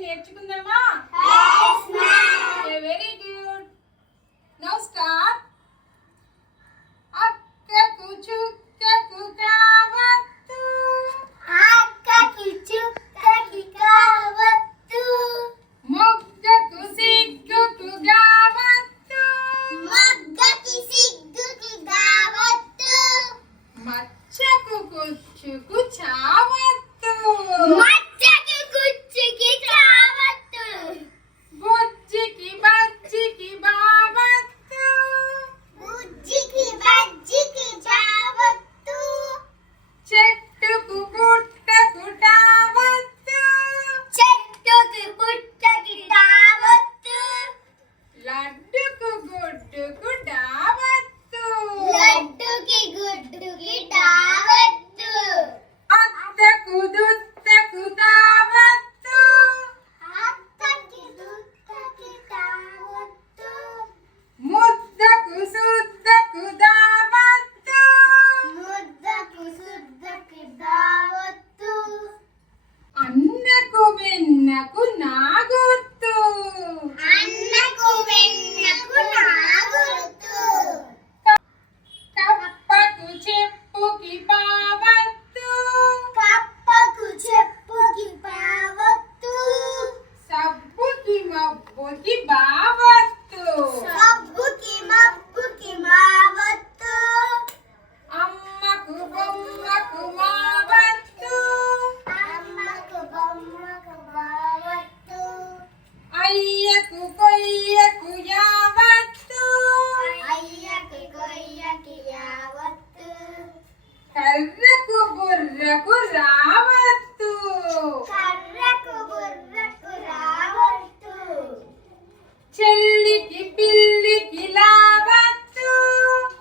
నేర్చుకుందామా? Very good. Now start. అక్కకు చుక్కకు కావత్తు, అక్కకి చుక్కకి కావత్తు, మొగ్గకు సిగ్గుకు గావత్తు, మొగ్గకి సిగ్గుకి కావత్తు, మచ్చకు కుచ్చుకు చావత్తు, మచ్చకి కుచ్చుకి చావత్తు, బుజ్జికి బజ్జికి బావత్తు, బుజ్జికి బజ్జికి చావత్తు, చెట్టుకు పుట్టకు టావత్తు, చెట్టుకి పుట్టకి తావత్తు, లడ్డుకు గుడ్డుకు డావత్తు, లడ్డుకి గుడ్డుకి తావత్తు, అత్తకు దుత్తకు తావత్తు, అత్తకి దుత్తకి తావత్తు, ముద్దకు సుద్దకు దావత్తు, ముద్దకు సుద్దకి దావత్తు, అన్నకు వెన్నకు నాగుర్తు, అన్నకు వెన్నకు నాగుర్తు, కప్పకు చెప్పుకి పావత్తు, కప్పకు చెప్పుకి పావత్తు, సబ్బుకి మబ్బుకి బావత్తు, సబ్బుకి మబ్బుకి మావత్తు, అమ్మకు బొమ్మకు మావత్తు, అమ్మకు బొమ్మకు మావత్తు, అయ్యకు కొయ్యకు యావత్తు, అయ్యకి కొయ్యకి యావత్తు, కర్రకు బుర్రకు రావత్తు, కర్రకు బుర్రకు రావత్తు, చెల్లికి పిల్లికి లావత్తు,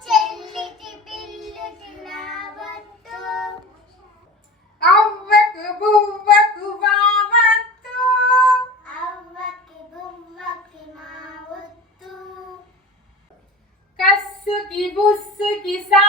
చెల్లికి పిల్లికి రావత్తు, అవ్వకు బువ్వకు వావత్తు, అవ్వకి బువ్వకి మావత్తు, కస్సుకి బుస్సుకి సా